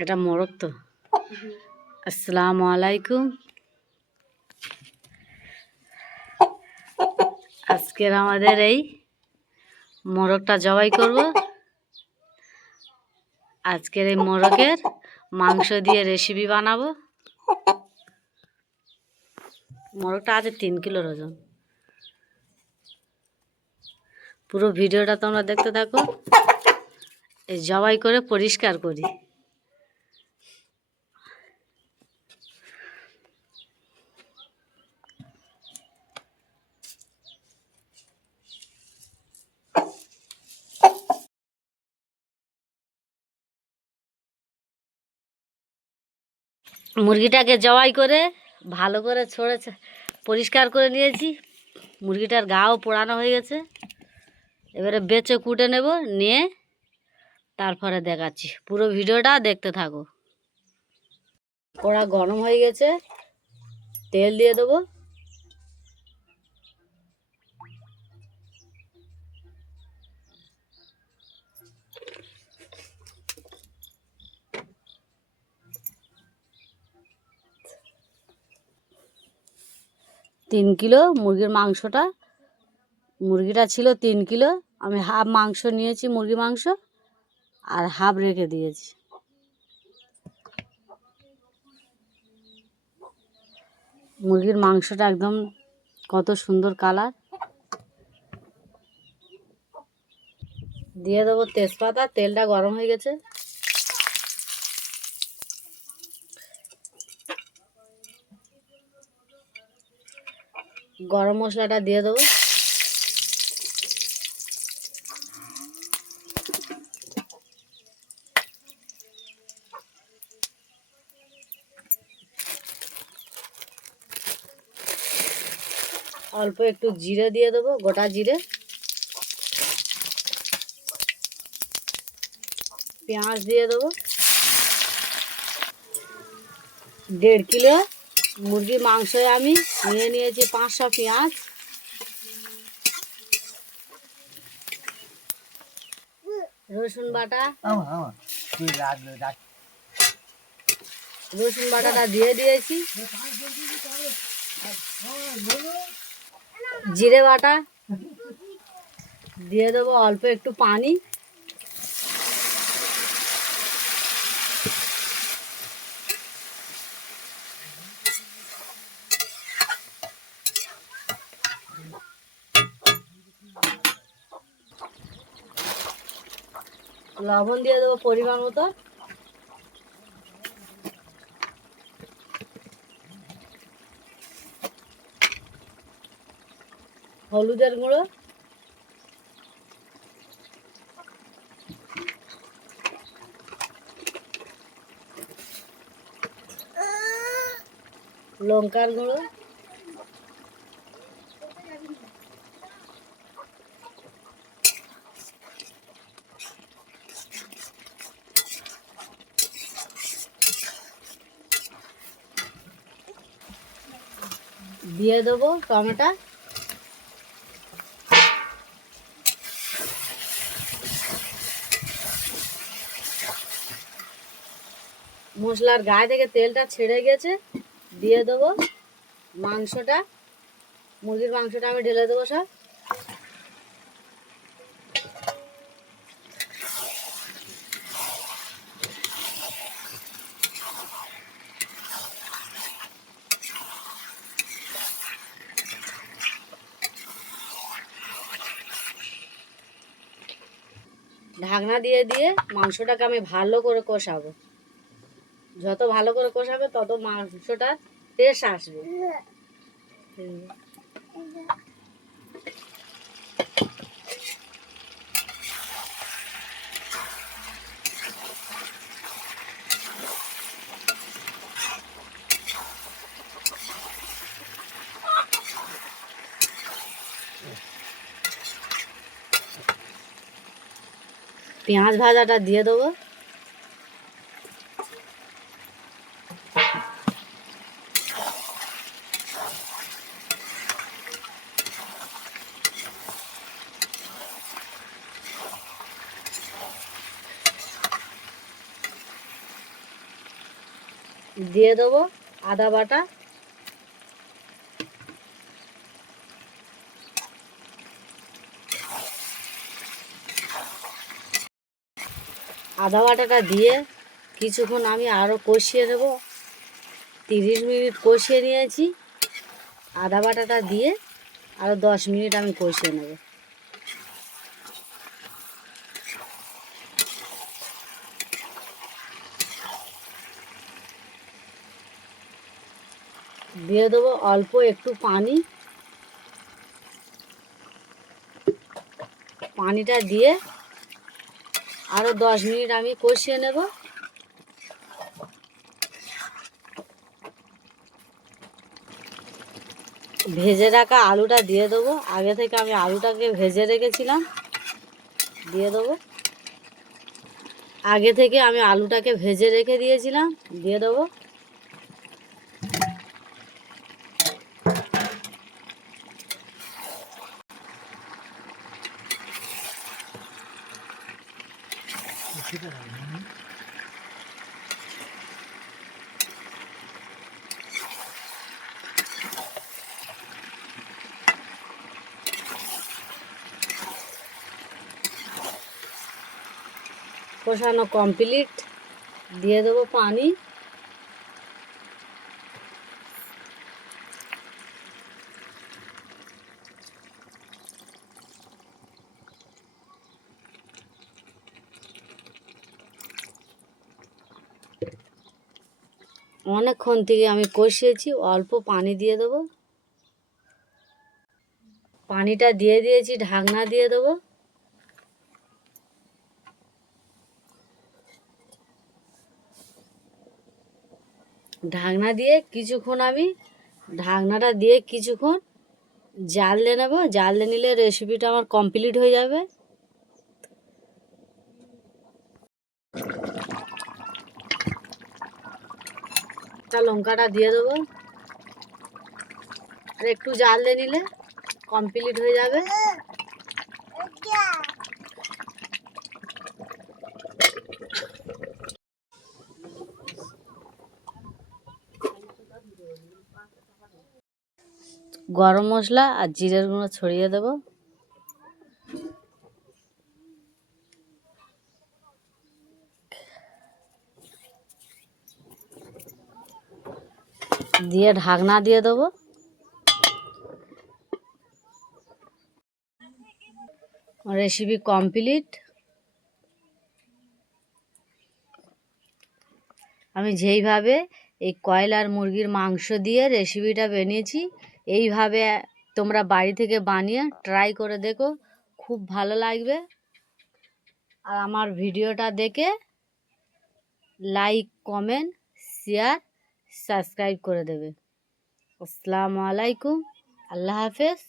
এটা মোরগ তো। আসসালামু আলাইকুম। আজকের আমাদের এই মোরগটা জবাই করব। আজকের এই মোরগের মাংস দিয়ে রেসিপি বানাবো। মোরগটা আছে 3 কিলোর ওজন। পুরো ভিডিওটা তোমরা দেখতে থাকো। এই জবাই করে পরিষ্কার করি। মুরগিটাকে জবাই করে ভালো করে পরিষ্কার করে নিয়েছি। মুরগিটার গাও পোড়ানো হয়ে গেছে। এবারে বেছে কুটে নেব, নিয়ে তারপরে দেখাচ্ছি। পুরো ভিডিওটা দেখতে থাকো। কড়া গরম হয়ে গেছে, তেল দিয়ে দেবো। তিন কিলো মুরগিটা ছিল 3 কিলো। আমি হাফ মাংস নিয়েছি, মুরগি মাংস, আর হাফ রেখে দিয়েছি। মুরগির মাংসটা একদম কত সুন্দর কালার। দিয়ে দেবো তেজপাতা। তেলটা গরম হয়ে গেছে। গরম মশলাটা দিয়ে দেবো। অল্প একটু জিরে দিয়ে দেবো, গোটা জিরে। পেঁয়াজ দিয়ে দেবো। 1.5 কিলো মুরগির মাংসে আমি নিয়ে নিয়েছি 500 পেঁয়াজ। রসুন বাটাটা দিয়ে দিয়েছি। জিরে বাটা দিয়ে দেবো, অল্প একটু পানি। লবণ দিয়ে দেবো পরিমাণ মতো। হলুদের গুঁড়ো, লঙ্কার গুঁড়ো, দিয়ে দেবো টমেটো। মশলার গায়ে থেকে তেলটা ছেড়ে গেছে। দিয়ে দেবো মাংসটা, মুরগির মাংসটা আমি ঢেলে দেবো সব। ঢাকনা দিয়ে দিয়ে মাংসটাকে আমি ভালো করে কষাবো। যত ভালো করে কষাবে তত মাংসটা টেস্ট আসবে। পেঁয়াজ ভাজাটা দিয়ে দেবো। দিয়ে দেবো আদা বাটা, আদা বাটাটা দিয়ে কিছুক্ষণ আমি আরও কষিয়ে নেব। 30 মিনিট কষিয়ে নিয়েছি। আদা বাটাটা দিয়ে আরও 10 মিনিট আমি কষিয়ে নেব। দিয়ে দেবো অল্প একটু পানি, পানিটা দিয়ে আরও 10 মিনিট আমি কষিয়ে নেব। ভেজে রাখা আলুটা দিয়ে দেবো। আগে থেকে আমি আলুটাকে ভেজে রেখেছিলাম, দিয়ে দেবো। আগে থেকে আমি আলুটাকে ভেজে রেখে দিয়েছিলাম, দিয়ে দেবো। কষানো কমপ্লিট, দিয়ে দেবো পানি। অনেকক্ষণ থেকে আমি কষিয়েছি, অল্প পানি দিয়ে দেবো। পানিটা দিয়ে দিয়েছি, ঢাকনা দিয়ে দেবো। ঢাকনা দিয়ে কিছুক্ষণ আমি ঢাকনাটা দিয়ে কিছুক্ষণ জাল দিয়ে নেবো। জাল দিয়ে নিলে রেসিপিটা আমার কমপ্লিট হয়ে যাবে। লঙ্কাটা দিয়ে দেবো, আর একটু জাল দিয়ে নিলে কমপ্লিট হয়ে যাবে। গরম মশলা আর জিরের গুঁড়ো ছড়িয়ে দেবো। দিয়ে ঢাকনা দিয়ে দেবো। Recipe complete. আমি যেইভাবে এই কয়লার মুরগির মাংস দিয়ে রেসিপিটা বানিয়েছি, এইভাবে তোমরা বাড়ি থেকে বানিয়ে ট্রাই করে দেখো, খুব ভালো লাগবে। আর আমার ভিডিওটা দেখে লাইক, কমেন্ট, শেয়ার, সাবস্ক্রাইব করে দেবে। আসসালামু আলাইকুম, আল্লাহ হাফেজ।